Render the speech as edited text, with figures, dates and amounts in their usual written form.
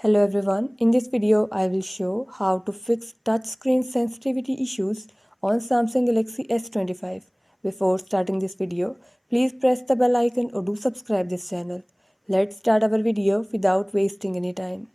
Hello everyone, in this video I will show how to fix touchscreen sensitivity issues on Samsung Galaxy S25. Before starting this video, please press the bell icon or do subscribe this channel. Let's start our video without wasting any time.